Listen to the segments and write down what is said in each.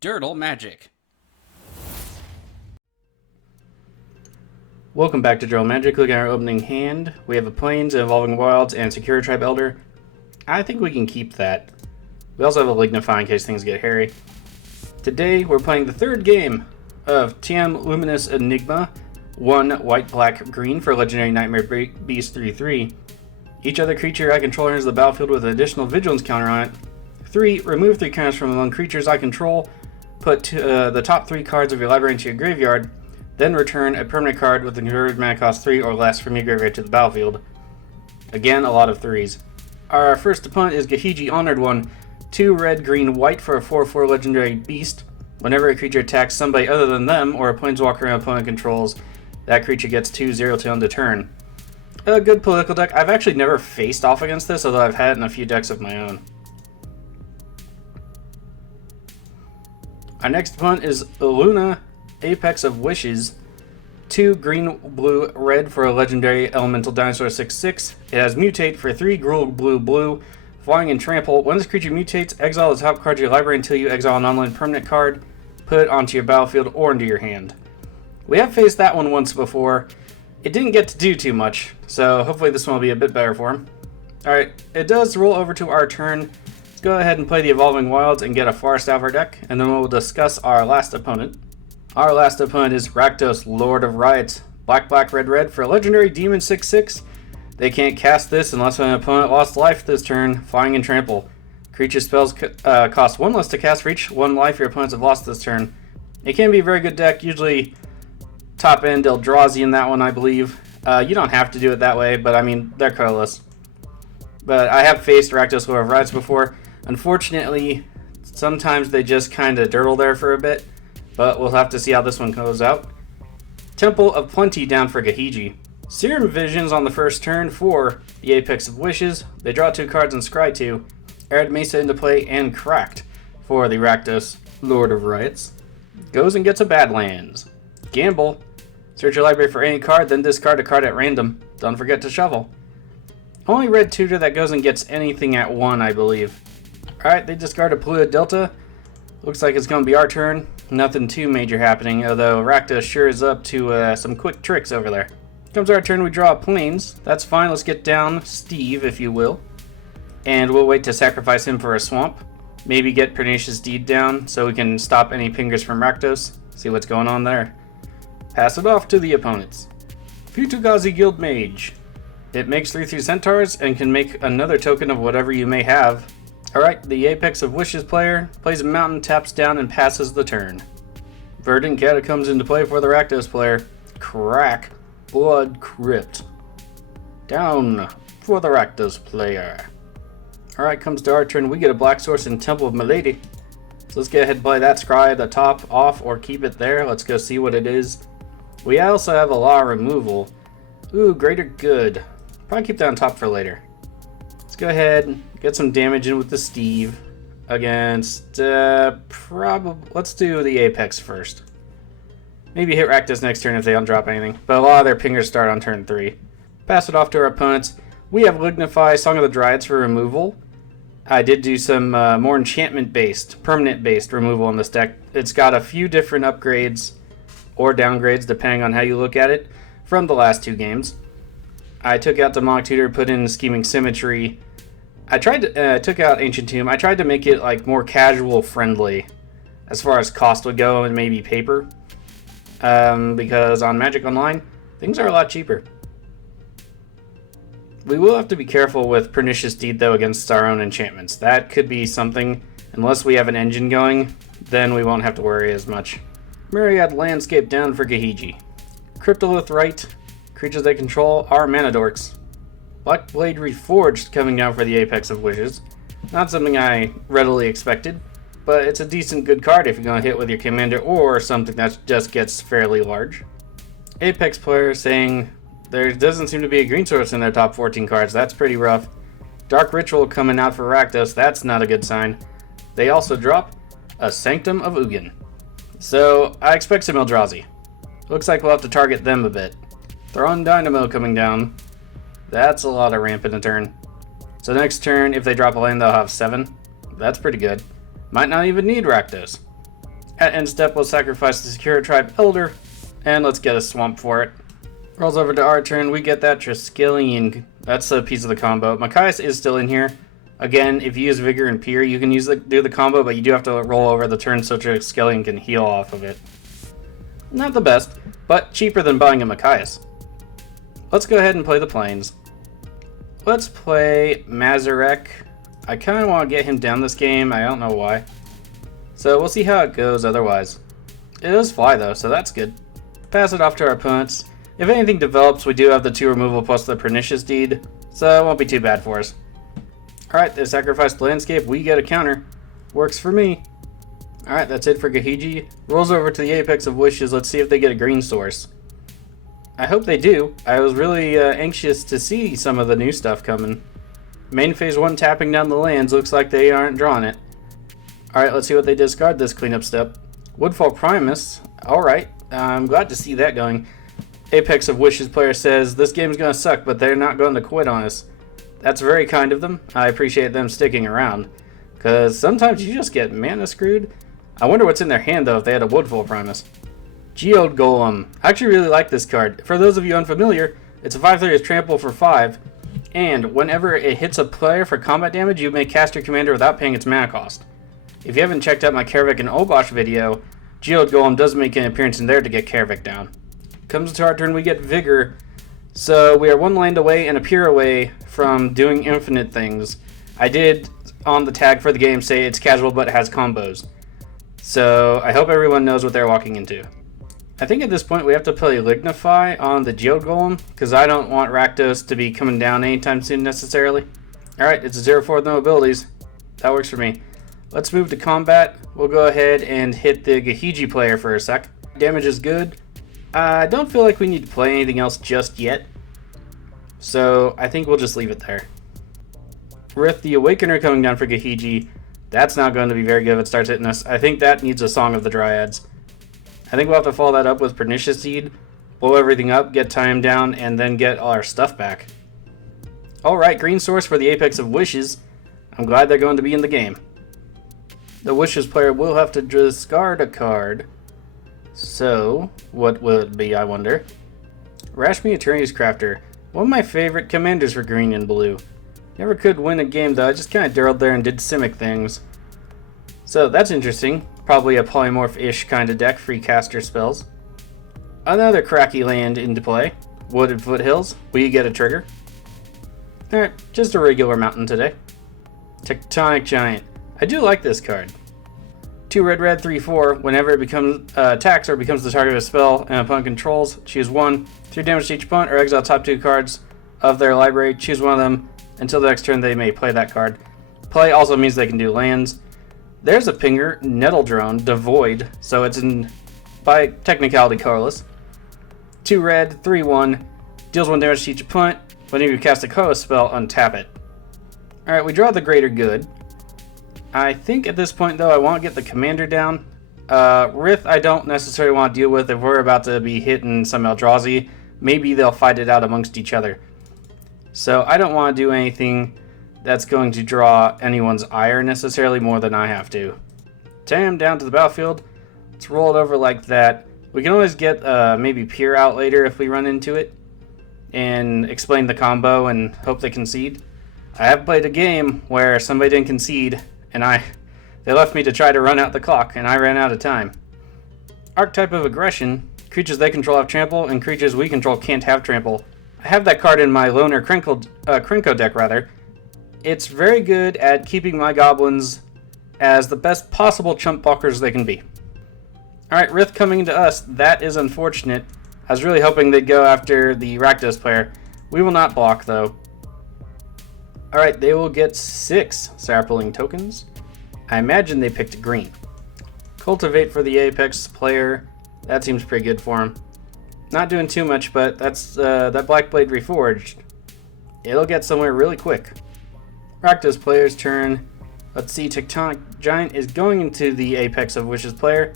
Durdle Magic. Welcome back to Durdle Magic. Look at our opening hand. We have a Plains, Evolving Wilds, and Secure Tribe Elder. I think we can keep that. We also have a Lignify in case things get hairy. Today we're playing the third game of Tayam Luminous Enigma. 1 white, black, green for Legendary Nightmare Beast 3/3. Each other creature I control enters the battlefield with an additional Vigilance counter on it. 3. Remove 3 counters from among creatures I control. Put the top 3 cards of your library into your graveyard. Then return a permanent card with a converted mana cost 3 or less from your graveyard to the battlefield. Again, a lot of 3s. Our first opponent is Gahiji, Honored One. 2 red, green, white for a 4/4 Legendary Beast. Whenever a creature attacks somebody other than them or a planeswalker an opponent controls, that creature gets 2/0 to end the turn. A good political deck. I've actually never faced off against this, although I've had it in a few decks of my own. Our next opponent is Illuna, Apex of Wishes. 2 green, blue, red for a legendary elemental dinosaur 6/6. It has Mutate for 3 Gruel, blue, blue, flying and trample. When this creature mutates, exile the top card of your library until you exile an online permanent card. Put it onto your battlefield or into your hand. We have faced that one once before. It didn't get to do too much, so hopefully this one will be a bit better for him. Alright, it does roll over to our turn. Let's go ahead and play the Evolving Wilds and get a Forest out of our deck, and then we'll discuss our last opponent. Our last opponent is Rakdos, Lord of Riots. Black, black, red, red for a legendary demon 6/6. They can't cast this unless an opponent lost life this turn, flying and trample. Creature spells cost 1 less to cast for each 1 life your opponents have lost this turn. It can be a very good deck, usually top end Eldrazi in that one, I believe. You don't have to do it that way, but I mean, they're colorless. But I have faced Rakdos, Lord of Riots before. Unfortunately, sometimes they just kind of durdle there for a bit, but we'll have to see how this one goes out. Temple of Plenty down for Gahiji. Serum Visions on the first turn for the Apex of Wishes. They draw 2 cards and scry 2. Arid Mesa into play and Cracked for the Rakdos, Lord of Riots. Goes and gets a Badlands. Gamble. Search your library for any card, then discard a card at random. Don't forget to shuffle. Only red tutor that goes and gets anything at 1, I believe. Alright, they discard a Polluted Delta. Looks like it's going to be our turn. Nothing too major happening, although Rakdos sure is up to some quick tricks over there. Comes our turn, we draw a Plains. That's fine, let's get down Steve, if you will. And we'll wait to sacrifice him for a Swamp. Maybe get Pernicious Deed down so we can stop any pingers from Rakdos. See what's going on there. Pass it off to the opponents. Futugazi Guild Mage. It makes 3/3 Centaurs and can make another token of whatever you may have. Alright, the Apex of Wishes player plays a mountain, taps down, and passes the turn. Verdant Catacombs into play for the Rakdos player. Crack. Blood Crypt. Down for the Rakdos player. Alright, comes to our turn. We get a Black Source in Temple of Milady. So let's get ahead and play that scry at the top off or keep it there. Let's go see what it is. We also have a Law Removal. Ooh, Greater Good. Probably keep that on top for later. Let's go ahead and get some damage in with the Steve against let's do the Apex first. Maybe hit Rakdos next turn if they don't drop anything, but a lot of their pingers start on turn 3. Pass it off to our opponents. We have Lignify, Song of the Dryads for removal. I did do some more enchantment-based, permanent-based removal on this deck. It's got a few different upgrades or downgrades, depending on how you look at it, from the last 2 games. I took out Demonic Tutor, put in Scheming Symmetry. I tried to took out Ancient Tomb. I tried to make it like more casual friendly as far as cost would go and maybe paper. Because on Magic Online, things are a lot cheaper. We will have to be careful with Pernicious Deed, though, against our own enchantments. That could be something, unless we have an engine going, then we won't have to worry as much. Myriad Landscape down for Gahiji. Cryptolith right. Creatures they control are Mana Dorks. Black Blade Reforged coming down for the Apex of Wishes. Not something I readily expected, but it's a decent good card if you're going to hit with your commander or something that just gets fairly large. Apex player saying there doesn't seem to be a green source in their top 14 cards. That's pretty rough. Dark Ritual coming out for Rakdos. That's not a good sign. They also drop a Sanctum of Ugin. So I expect some Eldrazi. Looks like we'll have to target them a bit. Thrawn Dynamo coming down. That's a lot of ramp in a turn. So next turn, if they drop a land, they'll have 7. That's pretty good. Might not even need Rakdos. At end step, we'll sacrifice the Secure Tribe Elder, and let's get a swamp for it. Rolls over to our turn, we get that Triskelion. That's a piece of the combo. Machias is still in here. Again, if you use Vigor and Peer, you can do the combo, but you do have to roll over the turn so Triskelion can heal off of it. Not the best, but cheaper than buying a Machias. Let's go ahead and play the Plains. Let's play Mazarek. I kind of want to get him down this game, I don't know why. So we'll see how it goes otherwise. It does fly though, so that's good. Pass it off to our opponents. If anything develops, we do have the 2 removal plus the Pernicious Deed, so it won't be too bad for us. Alright, they sacrificed landscape, we get a counter. Works for me. Alright, that's it for Gahiji. Rolls over to the Apex of Wishes, let's see if they get a green source. I hope they do. I was really anxious to see some of the new stuff coming. Main phase 1 tapping down the lands, looks like they aren't drawing it. Alright, let's see what they discard this cleanup step. Woodfall Primus, alright, I'm glad to see that going. Apex of Wishes player says, this game's gonna suck, but they're not going to quit on us. That's very kind of them. I appreciate them sticking around. Because sometimes you just get mana screwed. I wonder what's in their hand though if they had a Woodfall Primus. Geode Golem. I actually really like this card. For those of you unfamiliar, it's a 5/3 with trample for 5. And whenever it hits a player for combat damage, you may cast your commander without paying its mana cost. If you haven't checked out my Karavik and Obosh video, Geode Golem does make an appearance in there to get Karavik down. Comes to our turn, we get Vigor. So we are 1 land away and a Peer away from doing infinite things. I did, on the tag for the game, say it's casual but has combos. So I hope everyone knows what they're walking into. I think at this point we have to play Lignify on the Geode Golem, because I don't want Rakdos to be coming down anytime soon necessarily. Alright, it's a 0/4 with no abilities. That works for me. Let's move to combat. We'll go ahead and hit the Gahiji player for a sec. Damage is good. I don't feel like we need to play anything else just yet. So I think we'll just leave it there. Rith the Awakener coming down for Gahiji. That's not going to be very good if it starts hitting us. I think that needs a Song of the Dryads. I think we'll have to follow that up with Pernicious Deed, blow everything up, get Tayam down, and then get all our stuff back. Alright, green source for the Apex of Wishes. I'm glad they're going to be in the game. The Wishes player will have to discard a card. So, what will it be, I wonder? Rashmi Attorney's Crafter. One of my favorite commanders for green and blue. Never could win a game though, I just kind of dirled there and did Simic things. So that's interesting. Probably a polymorph-ish kind of deck, free caster spells. Another cracky land into play. Wooded Foothills. We get a trigger. Alright, just a regular mountain today. Tectonic Giant. I do like this card. 2 red, 3/4. Whenever it becomes attacks or becomes the target of a spell and opponent controls, choose 1. 3 damage to each opponent or exile top 2 cards of their library. Choose one of them. Until the next turn, they may play that card. Play also means they can do lands. There's a pinger, Nettle Drone, Devoid, so it's in by technicality colorless. 2 red, 3/1. Deals 1 damage to each opponent. Whenever you cast a colorless spell, untap it. Alright, we draw the Greater Good. I think at this point, though, I want to get the commander down. Rith, I don't necessarily want to deal with if we're about to be hitting some Eldrazi. Maybe they'll fight it out amongst each other. So I don't want to do anything that's going to draw anyone's ire necessarily more than I have to. Tayam down to the battlefield. Let's roll it over like that. We can always get maybe Peer out later if we run into it and explain the combo and hope they concede. I have played a game where somebody didn't concede and they left me to try to run out the clock, and I ran out of time. Archetype of Aggression. Creatures they control have trample, and creatures we control can't have trample. I have that card in my Loner Krenko deck, rather. It's very good at keeping my goblins as the best possible chump blockers they can be. Alright, Rith coming to us. That is unfortunate. I was really hoping they'd go after the Rakdos player. We will not block, though. Alright, they will get 6 Sapling tokens. I imagine they picked green. Cultivate for the Apex player. That seems pretty good for him. Not doing too much, but that's that Blackblade Reforged. It'll get somewhere really quick. Rakdos player's turn. Let's see, Tectonic Giant is going into the Apex of Wishes player,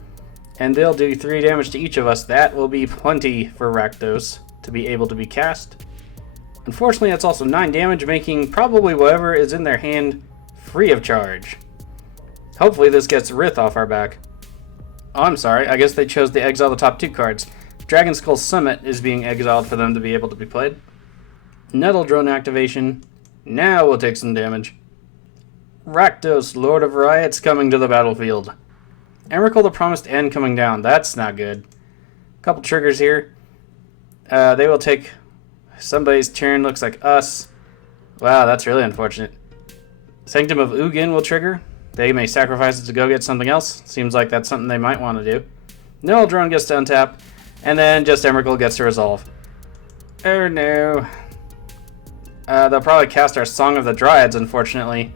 and they'll do 3 damage to each of us. That will be plenty for Rakdos to be able to be cast. Unfortunately, that's also 9 damage, making probably whatever is in their hand free of charge. Hopefully this gets Rith off our back. Oh, I'm sorry. I guess they chose to exile the top 2 cards. Dragon Skull Summit is being exiled for them to be able to be played. Nettle Drone activation. Now we'll take some damage. Rakdos, Lord of Riots, coming to the battlefield. Emrakul the Promised End coming down. That's not good. Couple triggers here. They will take somebody's turn. Looks like us. Wow, that's really unfortunate. Sanctum of Ugin will trigger. They may sacrifice it to go get something else. Seems like that's something they might want to do. Nettle Drone gets to untap. And then just Emrakul gets to resolve. Oh no. They'll probably cast our Song of the Dryads, unfortunately.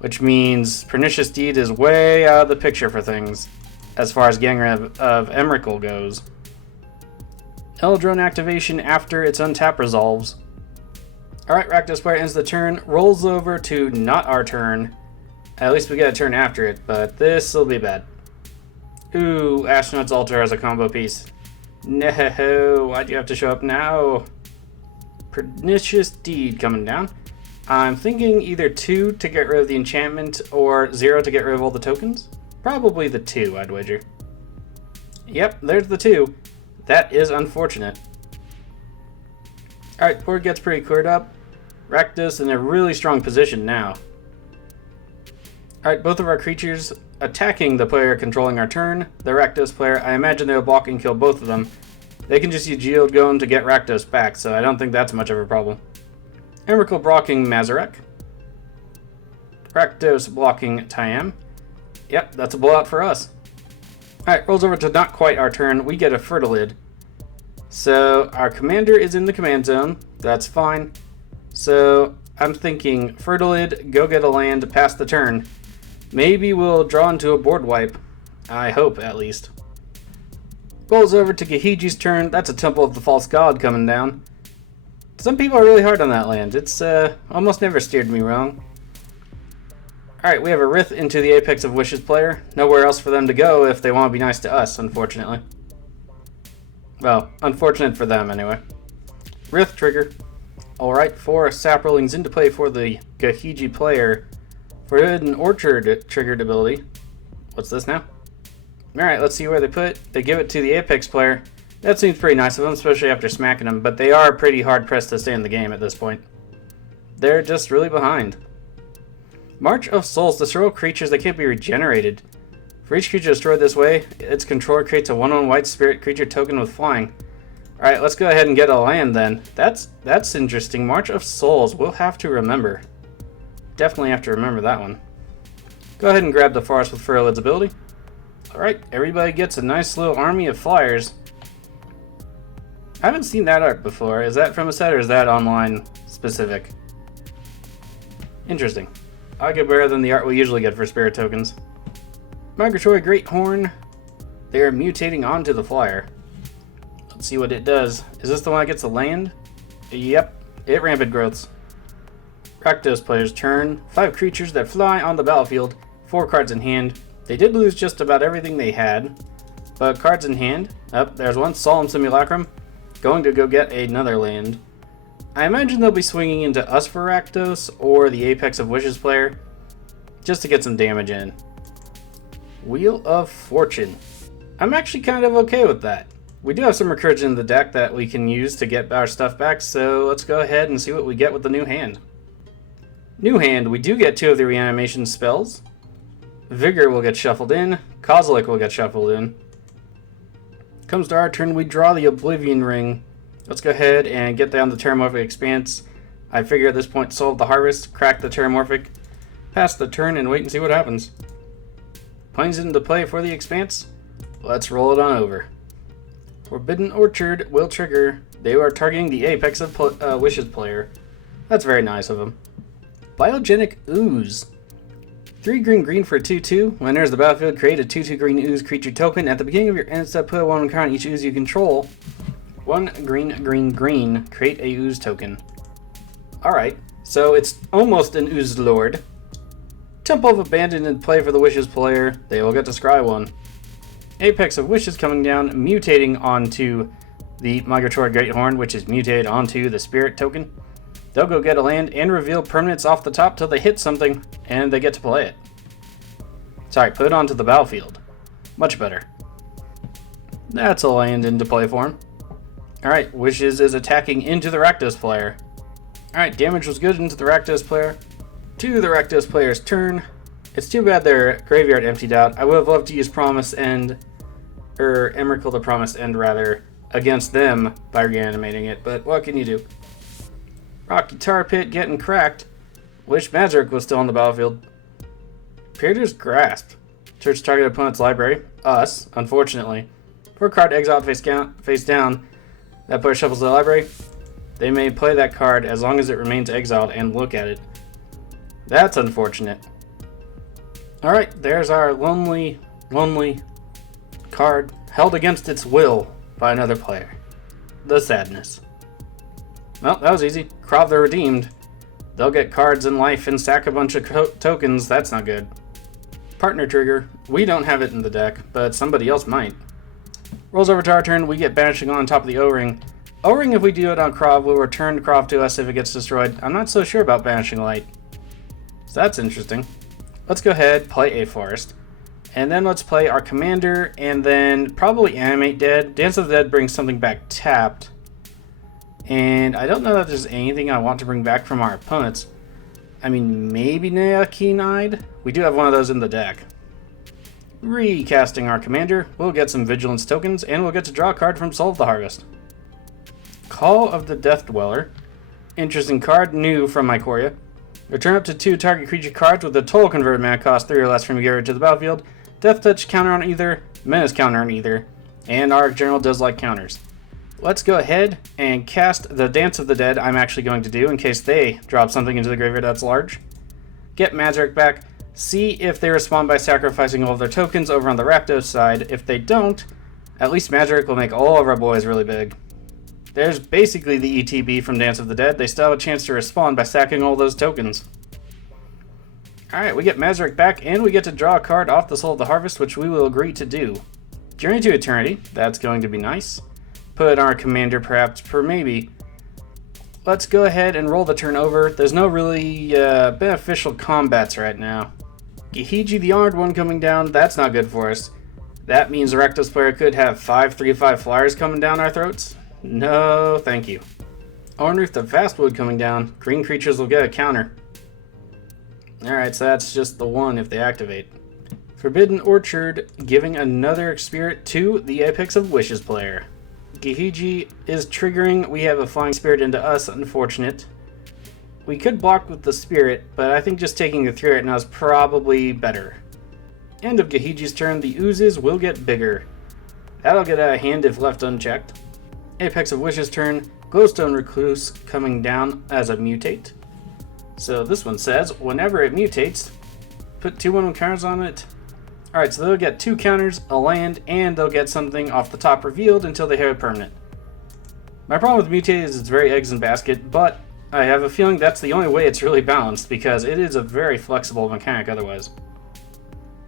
Which means Pernicious Deed is way out of the picture for things, as far as getting rid of Emrakul goes. Eldrone activation after its untap resolves. Alright, Rakdos player ends the turn, rolls over to not our turn. At least we get a turn after it, but this will be bad. Ooh, Astronaut's Altar as a combo piece. No, why'd you have to show up now? Pernicious Deed coming down. I'm thinking either 2 to get rid of the enchantment or 0 to get rid of all the tokens. Probably the 2, I'd wager. Yep, there's the 2. That is unfortunate. Alright, board gets pretty cleared up. Rakdos in a really strong position now. Alright, both of our creatures attacking the player controlling our turn. The Rakdos player, I imagine they'll block and kill both of them. They can just use Geode Golem to get Rakdos back, so I don't think that's much of a problem. Emrakul blocking Mazarek. Rakdos blocking Tayam. Yep, that's a blowout for us. Alright, rolls over to not quite our turn. We get a Fertilid. So, our commander is in the command zone. That's fine. So, I'm thinking Fertilid, go get a land, pass the turn. Maybe we'll draw into a board wipe. I hope, at least. Rolls over to Gahiji's turn. That's a Temple of the False God coming down. Some people are really hard on that land. It's almost never steered me wrong. Alright, we have a Rith into the Apex of Wishes player. Nowhere else for them to go if they want to be nice to us, unfortunately. Well, unfortunate for them, anyway. Rith trigger. Alright, 4 Saprolings into play for the Gahiji player. Forbidden Orchard triggered ability. What's this now? Alright, let's see where they put it. They give it to the Apex player. That seems pretty nice of them, especially after smacking them, but they are pretty hard-pressed to stay in the game at this point. They're just really behind. March of Souls. Destroy creatures that can't be regenerated. For each creature destroyed this way, its controller creates a 1/1 white spirit creature token with flying. Alright, let's go ahead and get a land then. That's interesting. March of Souls. We'll have to remember. Definitely have to remember that one. Go ahead and grab the Forest with Fertilid's ability. Alright, everybody gets a nice little army of flyers. I haven't seen that art before. Is that from a set or is that online specific? Interesting. I get better than the art we usually get for spirit tokens. Migratory Great Horn. They are mutating onto the flyer. Let's see what it does. Is this the one that gets the land? Yep, it rampant growths. Rakdos player's turn. 5 creatures that fly on the battlefield. 4 cards in hand. They did lose just about everything they had. But cards in hand. There's one Solemn Simulacrum. Going to go get another land. I imagine they'll be swinging into us for Rakdos or the Apex of Wishes player. Just to get some damage in. Wheel of Fortune. I'm actually kind of okay with that. We do have some recursion in the deck that we can use to get our stuff back, so let's go ahead and see what we get with the new hand. New hand, we do get 2 of the reanimation spells. Vigor will get shuffled in. Kozilek will get shuffled in. Comes to our turn, we draw the Oblivion Ring. Let's go ahead and get down the Terramorphic Expanse. I figure at this point solve the Harvest, crack the Terramorphic, pass the turn, and wait and see what happens. Planes into play for the Expanse. Let's roll it on over. Forbidden Orchard will trigger. They are targeting the Apex of Wishes player. That's very nice of them. Biogenic Ooze. 3 green for a 2/2. When enters the battlefield, create a 2/2 green ooze creature token. At the beginning of your end step, put 1 card on each ooze you control. 1 green. Create a ooze token. Alright, so it's almost an ooze lord. Temple of Abandon in play for the Wishes player. They will get to scry 1. Apex of Wishes coming down, mutating onto the Migratory Greathorn, which is mutated onto the Spirit token. They'll go get a land and reveal permanents off the top till they hit something, and they get to play it. Sorry, put it onto the battlefield. Much better. That's a land into play for him. Alright, Wishes is attacking into the Rakdos player. Alright, damage was good into the Rakdos player. To the Rakdos player's turn. It's too bad their graveyard emptied out. I would have loved to use Promise End, or Emrakul the Promise End rather, against them by reanimating it, but what can you do? Rocky Tar Pit getting cracked. Wish Magic was still on the battlefield. Pierder's Grasp. Search target opponent's library. Us, unfortunately. For card exiled face down, that player shuffles the library. They may play that card as long as it remains exiled and look at it. That's unfortunate. Alright, there's our lonely card held against its will by another player. The sadness. Well, that was easy. Krav the Redeemed. They'll get cards in life and sack a bunch of tokens. That's not good. Partner Trigger. We don't have it in the deck, but somebody else might. Rolls over to our turn. We get Banishing on top of the O-Ring. O-Ring, if we do it on Krav, will return Krav to us if it gets destroyed. I'm not so sure about Banishing Light. So that's interesting. Let's go ahead, play a Forest. And then let's play our Commander, and then probably Animate Dead. Dance of the Dead brings something back tapped. And I don't know that there's anything I want to bring back from our opponents. I mean, maybe Nea Keen-Eyed? We do have one of those in the deck. Recasting our Commander, we'll get some Vigilance tokens, and we'll get to draw a card from Soul of the Harvest. Call of the Death Dweller. Interesting card, new from Mycoria. Return up to 2 target creature cards with a total converted mana cost 3 or less from your graveyard to the battlefield. Death Touch counter on either, Menace counter on either, and our General does like counters. Let's go ahead and cast the Dance of the Dead I'm actually going to do in case they drop something into the graveyard that's large. Get Magic back, see if they respond by sacrificing all of their tokens over on the Rakdos side. If they don't, at least Magic will make all of our boys really big. There's basically the ETB from Dance of the Dead. They still have a chance to respond by sacking all those tokens. Alright, we get Magic back, and we get to draw a card off the Soul of the Harvest, which we will agree to do. Journey to Eternity, that's going to be nice. Put our Commander perhaps for maybe. Let's go ahead and roll the turn over. There's no really beneficial combats right now. Gahiji the Armed One coming down, that's not good for us. That means the Rakdos player could have 5 3/5 flyers coming down our throats. No, thank you. Unearth the Vastwood coming down. Green creatures will get a counter. Alright, so that's just the one if they activate. Forbidden Orchard, giving another Spirit to the Apex of Wishes player. Gahiji is triggering. We have a Flying Spirit into us, unfortunate. We could block with the Spirit, but I think just taking the 3 right now is probably better. End of Gahiji's turn, the Oozes will get bigger. That'll get out of hand if left unchecked. Apex of Wishes turn, Glowstone Recluse coming down as a mutate. So this one says, whenever it mutates, put 2/1 counters on it. Alright, so they'll get 2 counters, a land, and they'll get something off the top revealed until they hit a permanent. My problem with mutate is it's very eggs in basket, but I have a feeling that's the only way it's really balanced, because it is a very flexible mechanic otherwise.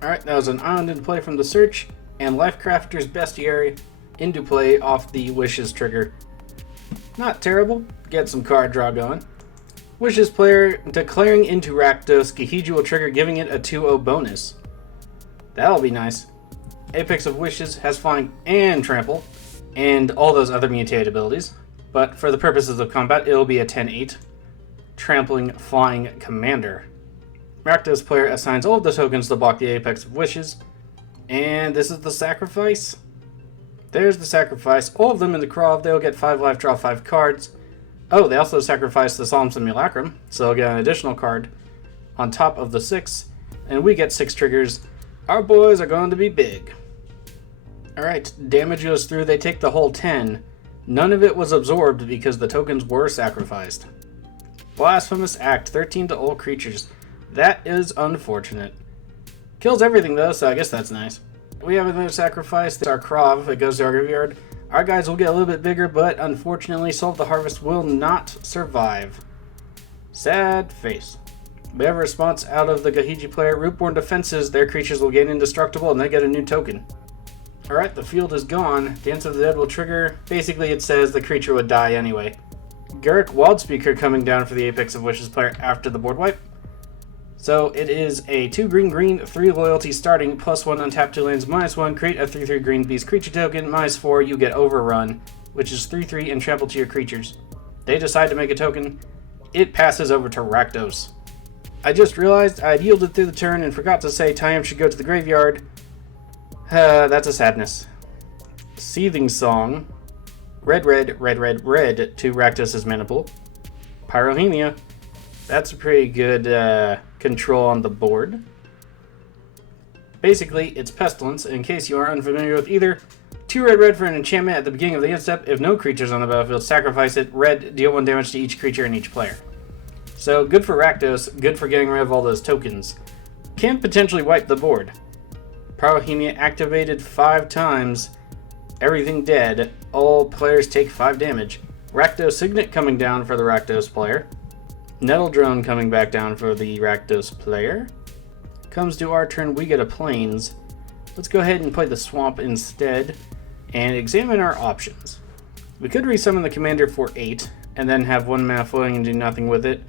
Alright, that was an island into play from the search, and Lifecrafter's Bestiary into play off the Wishes trigger. Not terrible, get some card draw going. Wishes player declaring into Rakdos, Gahiji will trigger, giving it a 2/0 bonus. That'll be nice. Apex of Wishes has Flying and Trample, and all those other mutate abilities, but for the purposes of combat, it'll be a 10/8 Trampling Flying Commander. Rakdos player assigns all of the tokens to block the Apex of Wishes, and this is the sacrifice. There's the sacrifice. All of them in the Krav, they'll get 5 life, draw 5 cards. Oh, they also sacrifice the Solemn Simulacrum, so they'll get an additional card on top of the 6, and we get 6 triggers. Our boys are going to be big. Alright, damage goes through, they take the whole 10. None of it was absorbed because the tokens were sacrificed. Blasphemous Act, 13 to all creatures. That is unfortunate. Kills everything though, so I guess that's nice. We have another sacrifice. It's our Krav. It goes to our graveyard. Our guys will get a little bit bigger, but unfortunately, Soul of the Harvest will not survive. Sad face. We have a response out of the Gahiji player. Rootborn Defenses. Their creatures will gain indestructible, and they get a new token. Alright, the field is gone. Dance of the Dead will trigger. Basically, it says the creature would die anyway. Garruk Wildspeaker coming down for the Apex of Wishes player after the board wipe. So it is a 2 green, 3 loyalty starting, +1 untap 2 lands, -1, create a 3/3 green beast creature token, -4, you get overrun, which is 3/3 and trample to your creatures. They decide to make a token, it passes over to Rakdos. I just realized I'd yielded through the turn and forgot to say Tayam should go to the graveyard. That's a sadness. Seething Song, red to Rakdos' mana pool. Pyrohemia, that's a pretty good control on the board. Basically, it's Pestilence. In case you are unfamiliar with either, 2 red for an enchantment at the beginning of the end step. If no creatures on the battlefield, sacrifice it. Red, deal 1 damage to each creature and each player. So good for Rakdos, good for getting rid of all those tokens. Can potentially wipe the board. Pyrohemia activated 5 times. Everything dead. All players take 5 damage. Rakdos Signet coming down for the Rakdos player. Nettle Drone coming back down for the Rakdos player. Comes to our turn, we get a Plains. Let's go ahead and play the Swamp instead and examine our options. We could resummon the commander for 8 and then have 1 mana floating and do nothing with it.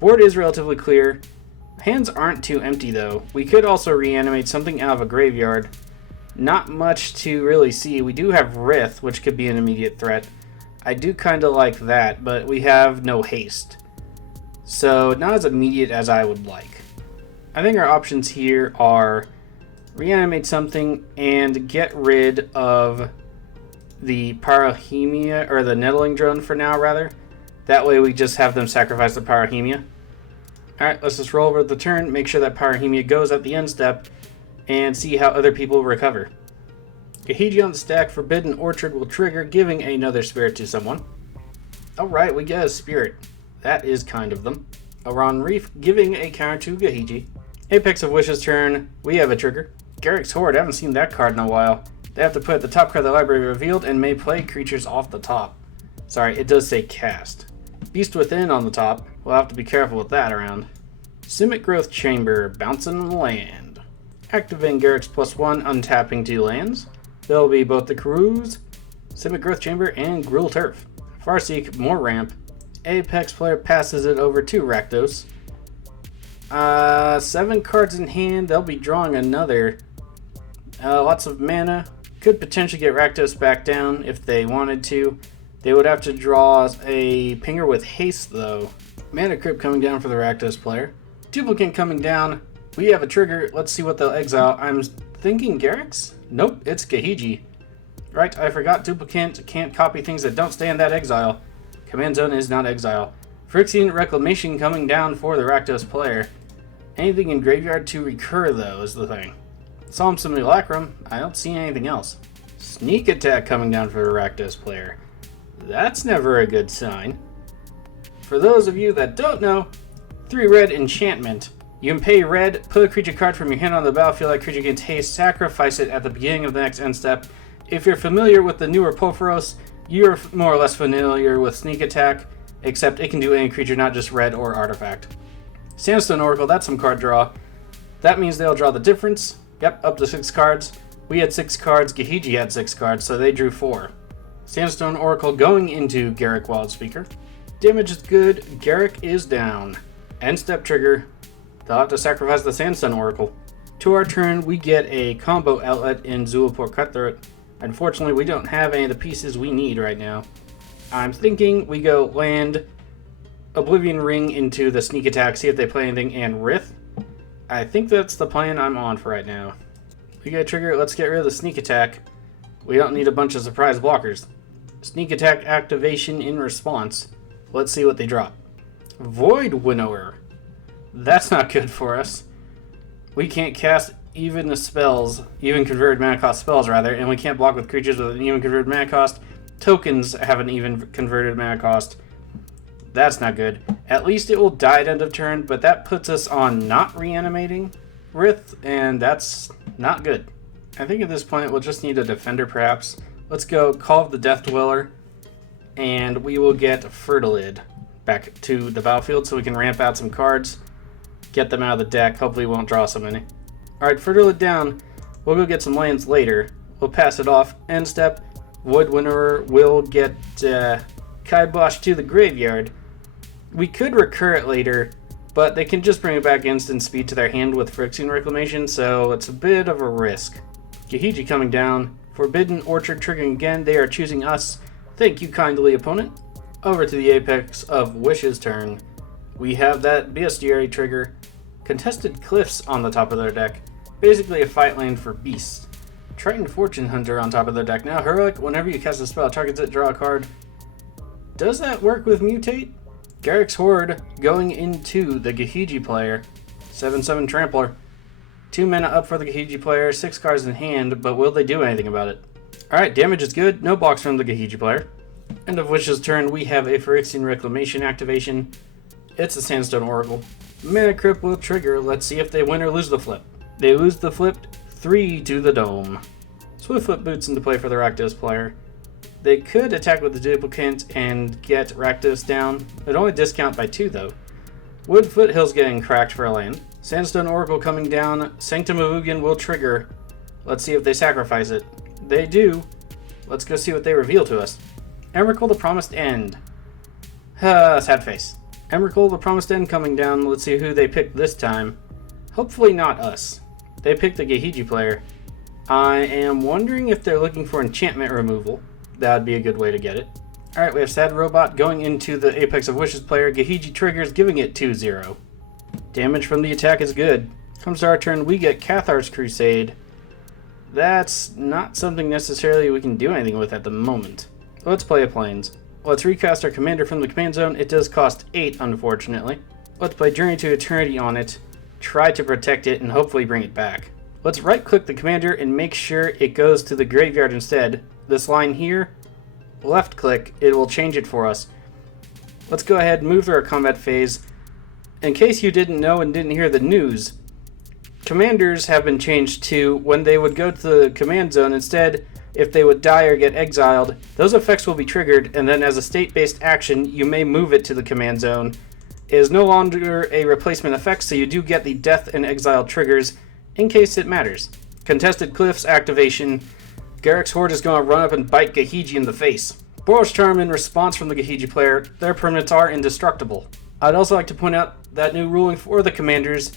Board is relatively clear. Hands aren't too empty though. We could also reanimate something out of a graveyard. Not much to really see. We do have Rith, which could be an immediate threat. I do kind of like that, but we have no haste. So not as immediate as I would like. I think our options here are reanimate something and get rid of the Pyrohemia, or the Nettling Drone for now rather. That way we just have them sacrifice the Pyrohemia. Alright, let's just roll over the turn, make sure that Pyrohemia goes at the end step, and see how other people recover. Gahiji on the stack, Forbidden Orchard will trigger, giving another spirit to someone. Alright, we get a spirit. That is kind of them. Aron Reef giving a counter to Gahiji. Apex of Wishes turn, we have a trigger. Garruk's Horde, I haven't seen that card in a while. They have to put the top card of the library revealed and may play creatures off the top. Sorry, it does say cast. Beast Within on the top. We'll have to be careful with that around. Simic Growth Chamber, bouncing land. Activating Garruk's +1, untapping 2 lands. There'll be both the Cruise, Simic Growth Chamber, and Gruul Turf. Farseek, more ramp. Apex player passes it over to Rakdos. 7 cards in hand, they'll be drawing another. Lots of mana. Could potentially get Rakdos back down if they wanted to. They would have to draw a Pinger with haste though. Mana Crypt coming down for the Rakdos player. Duplicant coming down. We have a trigger. Let's see what they'll exile. I'm thinking Garruk's? Nope, it's Gahiji. Right, I forgot Duplicant can't copy things that don't stay in that exile. Command Zone is not exile. Phyrexian Reclamation coming down for the Rakdos player. Anything in graveyard to recur though is the thing. Solemn Simulacrum, I don't see anything else. Sneak Attack coming down for the Rakdos player. That's never a good sign. For those of you that don't know, 3 red enchantment. You can pay red, put a creature card from your hand on the battlefield, that creature gains haste, sacrifice it at the beginning of the next end step. If you're familiar with the newer Porphyros, you're more or less familiar with Sneak Attack, except it can do any creature, not just red or artifact. Sandstone Oracle, that's some card draw. That means they'll draw the difference. Yep, up to 6 cards. We had 6 cards, Gahiji had 6 cards, so they drew 4. Sandstone Oracle going into Garruk Wildspeaker. Damage is good, Garruk is down. End step trigger. They'll have to sacrifice the Sandstone Oracle. To our turn, we get a combo outlet in Zulaport Cutthroat. Unfortunately, we don't have any of the pieces we need right now. I'm thinking we go land, Oblivion Ring into the Sneak Attack, see if they play anything, and Rith. I think that's the plan I'm on for right now. We get a trigger, let's get rid of the Sneak Attack. We don't need a bunch of surprise blockers. Sneak Attack activation in response. Let's see what they drop. Void Winnower. That's not good for us. We can't cast even the spells, even converted mana cost spells rather, and we can't block with creatures with an even converted mana cost. Tokens have an even converted mana cost. That's not good. At least it will die at end of turn, but that puts us on not reanimating Rith, and that's not good. I think at this point we'll just need a defender perhaps. Let's go Call of the Death Dweller, and we will get Fertilid back to the battlefield so we can ramp out some cards, get them out of the deck. Hopefully we won't draw so many. Alright, Fertilid down. We'll go get some lands later. We'll pass it off. End step, Void Winnower will get Kibosh to the graveyard. We could recur it later, but they can just bring it back instant speed to their hand with Phyrexian Reclamation, so it's a bit of a risk. Gahiji coming down. Forbidden Orchard triggering again. They are choosing us. Thank you kindly, opponent. Over to the Apex of Wishes turn. We have that Bestiary trigger. Contested Cliffs on the top of their deck. Basically a fight land for beasts. Triton Fortune Hunter on top of their deck. Now, Heroic, whenever you cast a spell, targets it, draw a card. Does that work with Mutate? Garruk's Horde going into the Gahiji player. 7/7 Trampler. 2 mana up for the Gahiji player, 6 cards in hand, but will they do anything about it? Alright, damage is good, no blocks from the Gahiji player. End of Wish's turn, we have a Phyrexian Reclamation activation. It's a Sandstone Oracle. Mana Crypt will trigger, let's see if they win or lose the flip. They lose the flip, 3 to the dome. Swiftfoot Boots into play for the Rakdos player. They could attack with the duplicate and get Rakdos down. It'd only discount by 2 though. Wood Foothills getting cracked for a land. Sandstone Oracle coming down. Sanctum of Ugin will trigger. Let's see if they sacrifice it. They do. Let's go see what they reveal to us. Emrakul the Promised End. Sad face. Emrakul the Promised End coming down. Let's see who they picked this time. Hopefully not us. They picked the Gahiji player. I am wondering if they're looking for enchantment removal. That would be a good way to get it. Alright, we have Sad Robot going into the Apex of Wishes player. Gahiji triggers, giving it 2-0. Damage from the attack is good. Comes to our turn, we get Cathar's Crusade. That's not something necessarily we can do anything with at the moment. Let's play a Plains. Let's recast our commander from the command zone. It does cost 8, unfortunately. Let's play Journey to Eternity on it. Try to protect it and hopefully bring it back. Let's right-click the commander and make sure it goes to the graveyard instead. This line here, left-click, it will change it for us. Let's go ahead and move through our combat phase. In case you didn't know and didn't hear the news, commanders have been changed to when they would go to the command zone. Instead, if they would die or get exiled, those effects will be triggered, and then as a state-based action, you may move it to the command zone. It is no longer a replacement effect, so you do get the death and exile triggers in case it matters. Contested Cliffs activation. Garruk's Horde is going to run up and bite Gahiji in the face. Boros Charm in response from the Gahiji player. Their permanents are indestructible. I'd also like to point out that new ruling for the commanders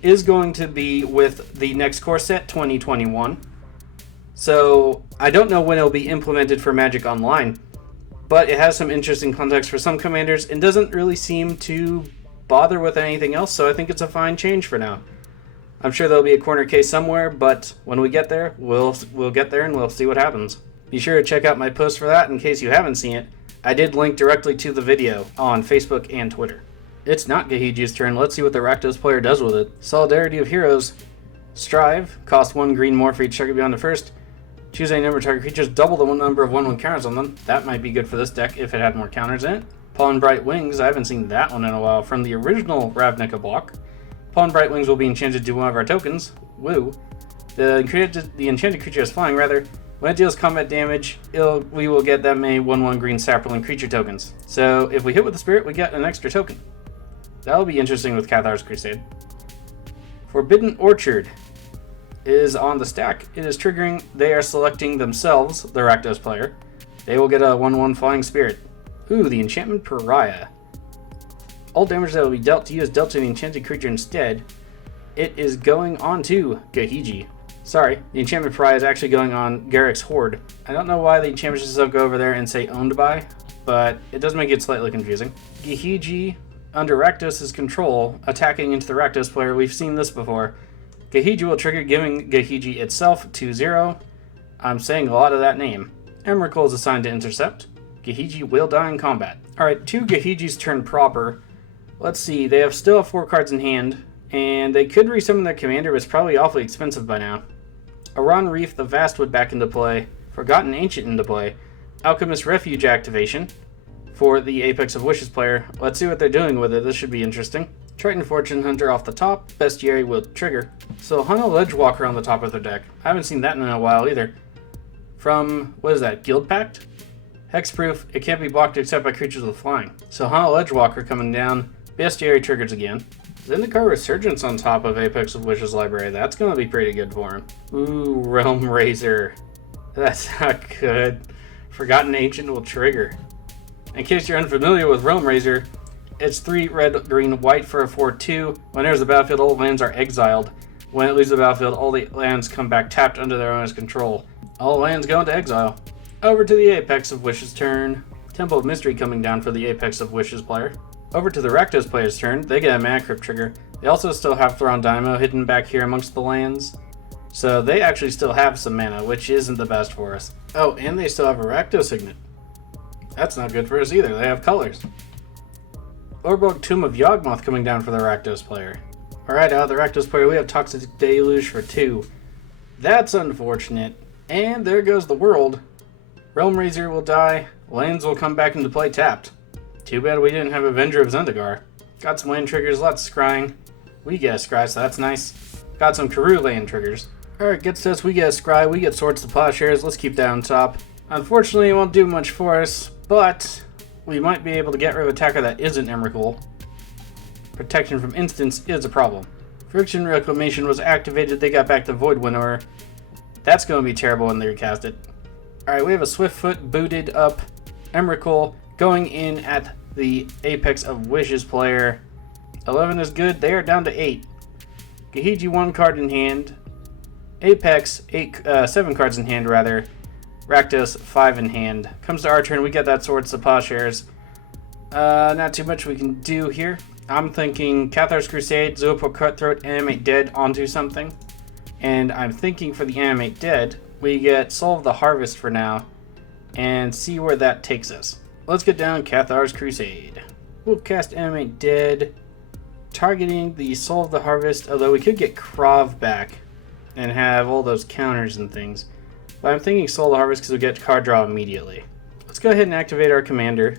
is going to be with the next core set 2021. So I don't know when it'll be implemented for Magic Online, but it has some interesting context for some commanders and doesn't really seem to bother with anything else, so I think it's a fine change for now. I'm sure there'll be a corner case somewhere, but when we get there, we'll get there and we'll see what happens. Be sure to check out my post for that in case you haven't seen it. I did link directly to the video on Facebook and Twitter. It's not Gahiji's turn. Let's see what the Rakdos player does with it. Solidarity of Heroes. Strive. Cost 1 green more for each target beyond the first. Choose any number of target creatures. Double the number of 1/1 counters on them. That might be good for this deck if it had more counters in it. Pawn Bright Wings. I haven't seen that one in a while. From the original Ravnica block. Pawn Bright Wings will be enchanted to one of our tokens. Woo. The enchanted creature is flying, rather. When it deals combat damage, we will get that many 1/1 green sapling creature tokens. So if we hit with the spirit, we get an extra token. That'll be interesting with Cathar's Crusade. Forbidden Orchard is on the stack. It is triggering. They are selecting themselves, the Rakdos player. They will get a 1/1 flying spirit. Ooh, the Enchantment Pariah. All damage that will be dealt to you is dealt to the enchanted creature instead. It is going on to Gahiji. Sorry, the Enchantment Pariah is actually going on Garruk's Horde. I don't know why the enchantment just don't go over there and say owned by, but it does make it slightly confusing. Gahiji, under Rakdos' control, attacking into the Rakdos player. We've seen this before. Gahiji will trigger, giving Gahiji itself 2-0. I'm saying a lot of that name. Emrakul is assigned to intercept. Gahiji will die in combat. Alright, to Gahiji's turn proper. Let's see, they still have 4 cards in hand, and they could resummon their commander, but it's probably awfully expensive by now. Aran Reef the Vastwood back into play. Forgotten Ancient into play. Alchemist Refuge activation for the Apex of Wishes player. Let's see what they're doing with it. This should be interesting. Triton Fortune Hunter off the top. Bestiary will trigger. So Hunter Ledgewalker on the top of their deck. I haven't seen that in a while either. From, what is that, Guild Pact? Hexproof, it can't be blocked except by creatures with flying. So Hunter Ledgewalker coming down. Bestiary triggers again. Zendikar Resurgence on top of Apex of Wishes library. That's going to be pretty good for him. Ooh, Realm Razor. That's not good. Forgotten Ancient will trigger. In case you're unfamiliar with Realm Razor, It's 3 red, green, white for a 4/2. When it enters the battlefield, all lands are exiled. When it leaves the battlefield, all the lands come back tapped under their owner's control. All lands go into exile. Over to the Apex of Wishes turn. Temple of Mystery coming down for the Apex of Wishes player. Over to the Rakdos player's turn. They get a Mana Crypt trigger. They also still have Thrawn Dynamo hidden back here amongst the lands. So they actually still have some mana, which isn't the best for us. Oh, and they still have a Rakdos Signet. That's not good for us either. They have colors. Orborg Tomb of Yawgmoth coming down for the Rakdos player. Alright, out of the Rakdos player, we have Toxic Deluge for 2. That's unfortunate. And there goes the world. Realm Razor will die. Lands will come back into play tapped. Too bad we didn't have Avenger of Zendikar. Got some land triggers, lots of scrying. We get a scry, so that's nice. Got some Karoo land triggers. Alright, gets to us, we get a scry, we get Swords to Plowshares. Let's keep that on top. Unfortunately, it won't do much for us, but we might be able to get rid of an attacker that isn't Emrakul. Protection from instants is a problem. Friction Reclamation was activated, they got back the Void Winnower. That's going to be terrible when they recast it. Alright, we have a Swiftfoot booted up Emrakul going in at the Apex of Wishes player. 11 is good, they are down to 8. Gahiji 1 card in hand. Apex 7 cards in hand rather. Rakdos 5 in hand. Comes to our turn, we get that Swords to Plowshares. Not too much we can do here. I'm thinking Cathar's Crusade, Zoopor Cutthroat, Animate Dead onto something. And I'm thinking for the Animate Dead, we get Soul of the Harvest for now, and see where that takes us. Let's get down Cathar's Crusade. We'll cast Animate Dead, targeting the Soul of the Harvest, although we could get Krav back and have all those counters and things. But I'm thinking Soul of the Harvest because we'll get card draw immediately. Let's go ahead and activate our commander,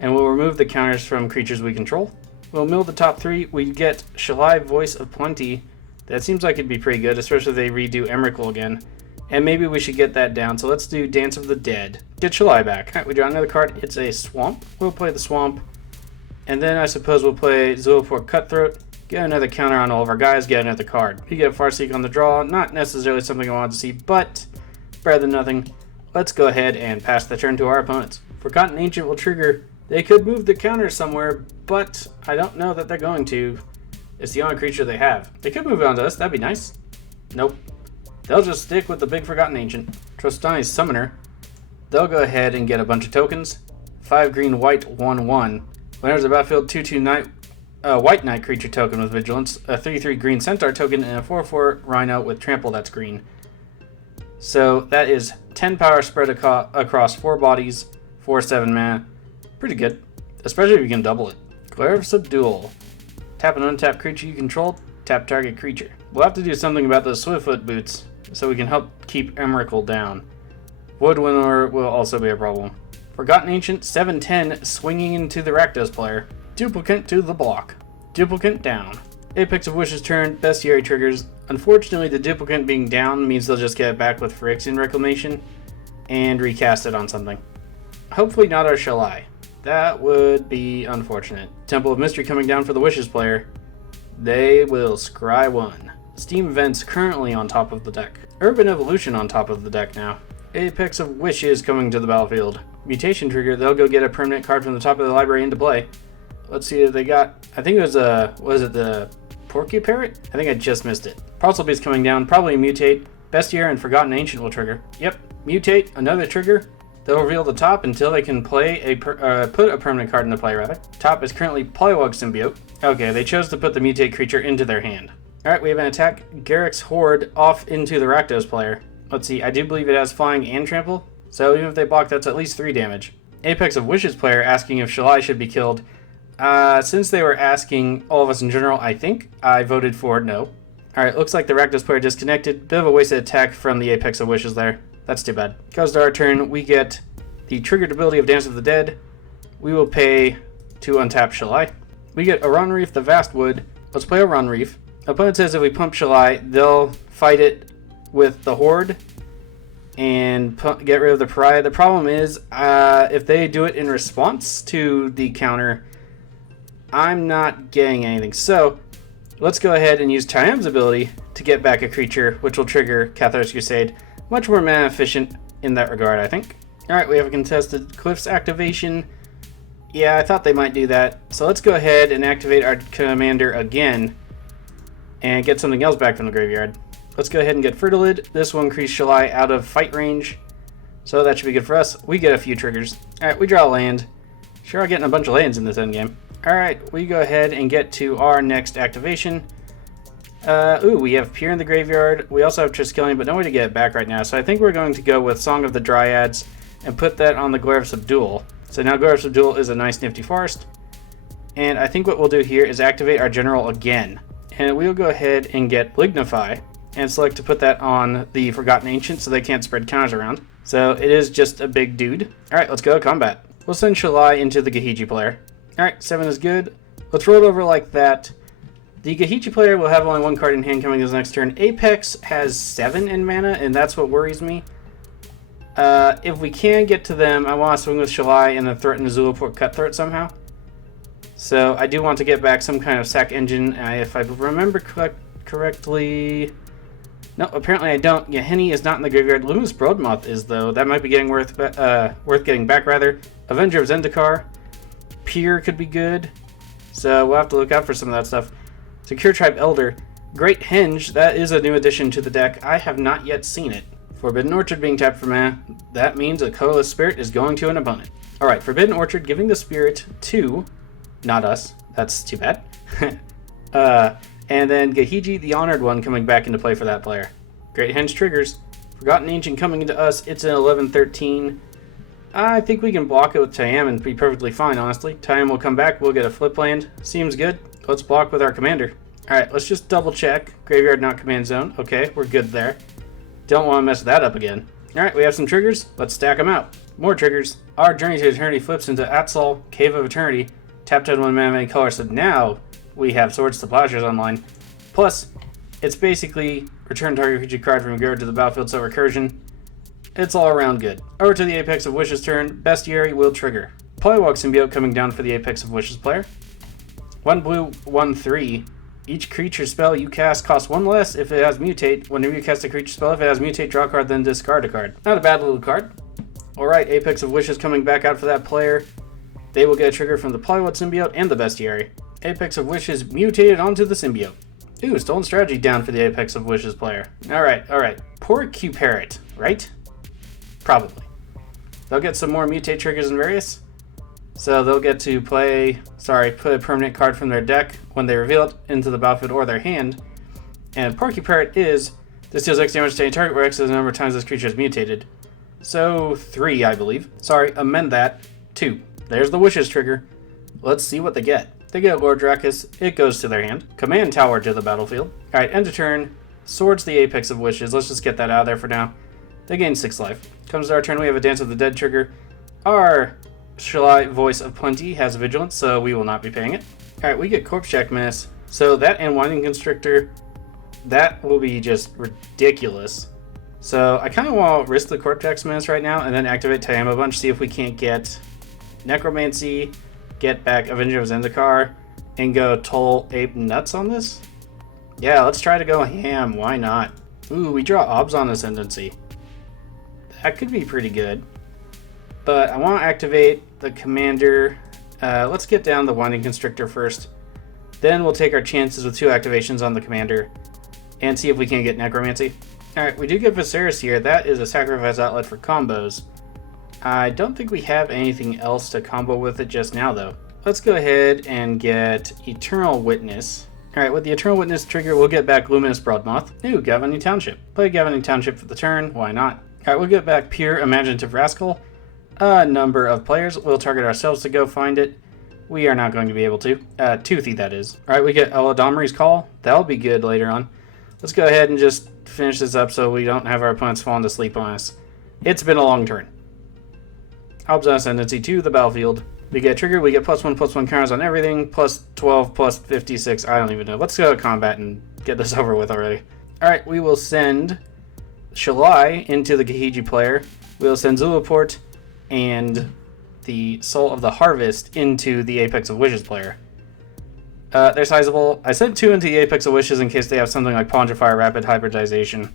and we'll remove the counters from creatures we control. We'll mill the top 3. We get Shalai Voice of Plenty. That seems like it'd be pretty good, especially if they redo Emrakul again. And maybe we should get that down, so let's do Dance of the Dead. Get Shalai back. Alright, we draw another card. It's a Swamp. We'll play the Swamp. And then I suppose we'll play Zoopor Cutthroat. Get another counter on all of our guys, get another card. We get Farseek on the draw. Not necessarily something I wanted to see, but better than nothing. Let's go ahead and pass the turn to our opponents. Forgotten Ancient will trigger. They could move the counter somewhere, but I don't know that they're going to. It's the only creature they have. They could move it onto us, that'd be nice. Nope. They'll just stick with the big Forgotten Ancient. Trostani's Summoner. They'll go ahead and get a bunch of tokens. 5 green, white, 1/1. When there's a battlefield, 2/2 knight, white knight creature token with vigilance, a 3/3 green centaur token, and a 4/4 rhino with trample that's green. So that is 10 power spread across 4 bodies, 4/7 mana. Pretty good, especially if you can double it. Glare of Subdual. Tap an untapped creature you control, tap target creature. We'll have to do something about those Swiftfoot boots so we can help keep Emrakul down. Void Winnower will also be a problem. Forgotten Ancient, 7/10, swinging into the Rakdos player. Duplicate to the block. Duplicate down. Apex of Wishes turn, Bestiary triggers. Unfortunately, the Duplicate being down means they'll just get it back with Phyrexian Reclamation and recast it on something. Hopefully not our Shalai. That would be unfortunate. Temple of Mystery coming down for the Wishes player. They will scry 1. Steam Vents currently on top of the deck. Urban Evolution on top of the deck now. Apex of Wishes coming to the battlefield. Mutation trigger, they'll go get a permanent card from the top of the library into play. Let's see if they got, I think it was was it the Porky Parrot? I think I just missed it. Parcel Beast coming down, probably Mutate. Bestiary and Forgotten Ancient will trigger. Yep, Mutate, another trigger. They'll reveal the top until they can play put a permanent card into play, rather. Top is currently Polywog Symbiote. Okay, they chose to put the Mutate creature into their hand. Alright, we have an attack. Garrick's Horde off into the Rakdos player. Let's see, I do believe it has Flying and Trample, so even if they block, that's at least 3 damage. Apex of Wishes player asking if Shalai should be killed. Since they were asking all of us in general, I think I voted for no. Alright, looks like the Rakdos player disconnected. Bit of a wasted attack from the Apex of Wishes there. That's too bad. Goes to our turn, we get the triggered ability of Dance of the Dead. We will pay to untap Shalai. We get Aran Reef the Vastwood. Let's play Aran Reef. Opponent says if we pump Shalai, they'll fight it with the Horde and get rid of the Pariah. The problem is, if they do it in response to the counter, I'm not getting anything. So, let's go ahead and use Tayam's ability to get back a creature, which will trigger Cathar's Crusade. Much more mana efficient in that regard, I think. Alright, we have a contested Cliffs activation. Yeah, I thought they might do that. So let's go ahead and activate our commander again and get something else back from the graveyard. Let's go ahead and get Fertilid. This will increase Shalai out of fight range, so that should be good for us. We get a few triggers. Alright, we draw a land. Sure are getting a bunch of lands in this endgame. Alright, we go ahead and get to our next activation. Ooh, we have Pier in the graveyard. We also have Triskelion, but no way to get it back right now. So I think we're going to go with Song of the Dryads and put that on the Glare of Subdual. So now Glare of Subdual is a nice nifty forest. And I think what we'll do here is activate our General again. And we'll go ahead and get Lignify and select to put that on the Forgotten Ancient so they can't spread counters around. So it is just a big dude. Alright, let's go to combat. We'll send Shalai into the Gahiji player. Alright, 7 is good. Let's roll it over like that. The Gahiji player will have only 1 card in hand coming his next turn. Apex has 7 in mana, and that's what worries me. If we can get to them, I want to swing with Shalai and then threaten Zulaport Cutthroat somehow. So I do want to get back some kind of sack engine. If I remember correctly... No, apparently I don't. Gahiji is not in the graveyard. Luminous Broadmoth is, though. That might be getting worth getting back, rather. Avenger of Zendikar. Pier could be good. So we'll have to look out for some of that stuff. Secure Tribe Elder. Great Henge. That is a new addition to the deck. I have not yet seen it. Forbidden Orchard being tapped for mana. That means a colorless spirit is going to an opponent. Alright, Forbidden Orchard giving the spirit to... Not us. That's too bad. And then Gahiji, the Honored One, coming back into play for that player. Great Henge triggers. Forgotten Ancient coming into us. It's an 11-13. I think we can block it with Tayam and be perfectly fine, honestly. Tayam will come back. We'll get a flip land. Seems good. Let's block with our commander. Alright, let's just double check. Graveyard, not command zone. Okay, we're good there. Don't want to mess that up again. Alright, we have some triggers. Let's stack them out. More triggers. Our Journey to Eternity flips into Atzal, Cave of Eternity. Tapped out 1 mana, any color. So now we have Swords to Plowshares online. Plus, it's basically return target creature card from graveyard to the battlefield, so recursion. It's all around good. Over to the Apex of Wishes turn. Bestiary will trigger. Polywog Symbiote coming down for the Apex of Wishes player. 1 blue, 1/3. Each creature spell you cast costs 1 less if it has Mutate. Whenever you cast a creature spell, if it has Mutate, draw a card, then discard a card. Not a bad little card. Alright, Apex of Wishes coming back out for that player. They will get a trigger from the Polywog Symbiote and the Bestiary. Apex of Wishes mutated onto the Symbiote. Ooh, Stolen Strategy down for the Apex of Wishes player. Alright. Poor Q-Parrot, right? Probably. They'll get some more Mutate triggers and various. So they'll get to put a permanent card from their deck when they reveal it into the battlefield or their hand. And Porky Parrot is, this deals X damage to any target where X is the number of times this creature is mutated. So 3, I believe. Sorry, amend that. 2. There's the Wishes trigger. Let's see what they get. They get Lord Drakus, it goes to their hand. Command Tower to the battlefield. Alright, end of turn. Swords the Apex of Wishes. Let's just get that out of there for now. They gain 6 life. Comes to our turn, we have a Dance of the Dead trigger. Our Shalai Voice of Plenty has Vigilance, so we will not be paying it. Alright, we get Corpse Jack Menace. So that and Winding Constrictor, that will be just ridiculous. So I kind of want to risk the Corpse Jack Menace right now and then activate Tayam a bunch, see if we can't get Necromancy, get back Avenger of Zendikar, and go Toll Ape Nuts on this? Yeah, let's try to go ham, why not? Ooh, we draw Obzon Ascendancy. That could be pretty good. But I want to activate the commander. Let's get down the Winding Constrictor first. Then we'll take our chances with 2 activations on the commander and see if we can get Necromancy. Alright, we do get Viserys here. That is a sacrifice outlet for combos. I don't think we have anything else to combo with it just now, though. Let's go ahead and get Eternal Witness. Alright, with the Eternal Witness trigger, we'll get back Luminous Broadmoth. Ooh, Gavany Township. Play Gavany Township for the turn, why not? Alright, we'll get back Pure Imaginative Rascal. A number of players. We'll target ourselves to go find it. We are not going to be able to. Toothy, that is. Alright, we get Eladamri's Call. That'll be good later on. Let's go ahead and just finish this up so we don't have our opponents falling to sleep on us. It's been a long turn. Obzon Ascendancy to the battlefield. We get trigger, we get +1/+1 counters on everything, +12, +56, I don't even know. Let's go to combat and get this over with already. Alright, we will send Shalai into the Gahiji player. We'll send Zulaport and the Soul of the Harvest into the Apex of Wishes player. They're sizable. I sent 2 into the Apex of Wishes in case they have something like Pondrifier Rapid Hybridization.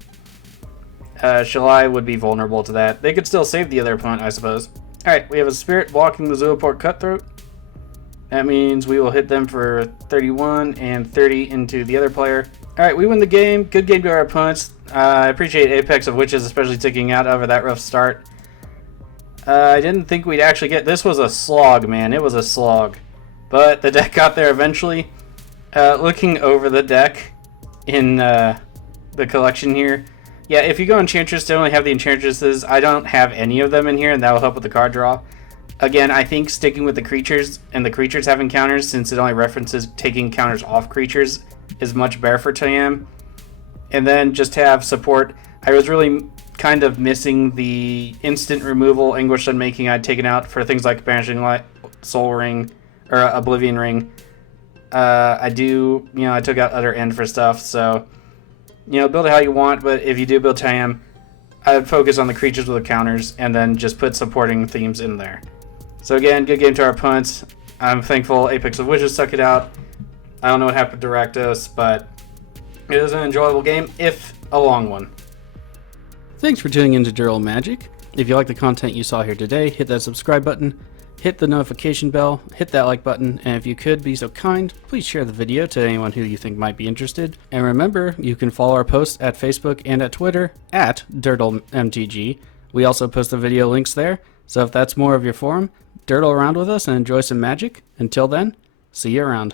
Shalai would be vulnerable to that. They could still save the other opponent, I suppose. Alright, we have a Spirit blocking the Zulaport Cutthroat. That means we will hit them for 31 and 30 into the other player. Alright, we win the game. Good game to our opponents. I appreciate Apex of Witches, especially taking out over that rough start. I didn't think we'd actually get... This was a slog, man. It was a slog. But the deck got there eventually. Looking over the deck in the collection here. Yeah, if you go Enchantress, they only have the Enchantresses. I don't have any of them in here, and that will help with the card draw. Again, I think sticking with the creatures and the creatures having counters, since it only references taking counters off creatures, is much better for Tayam. And then just have support. I was really kind of missing the instant removal Anguish Unmaking I'd taken out for things like Banishing Light, Soul Ring, or Oblivion Ring. I took out Utter End for stuff, so, build it how you want, but if you do build Tayam, I would focus on the creatures with the counters, and then just put supporting themes in there. So again, good game to our opponents. I'm thankful Apex of Witches stuck it out. I don't know what happened to Rakdos, but it was an enjoyable game, if a long one. Thanks for tuning into Durdle Magic. If you like the content you saw here today, hit that subscribe button, hit the notification bell, hit that like button, and if you could be so kind, please share the video to anyone who you think might be interested. And remember, you can follow our posts at Facebook and at Twitter at DurdleMTG. We also post the video links there, so if that's more of your forum, Durdle around with us and enjoy some magic. Until then, see you around.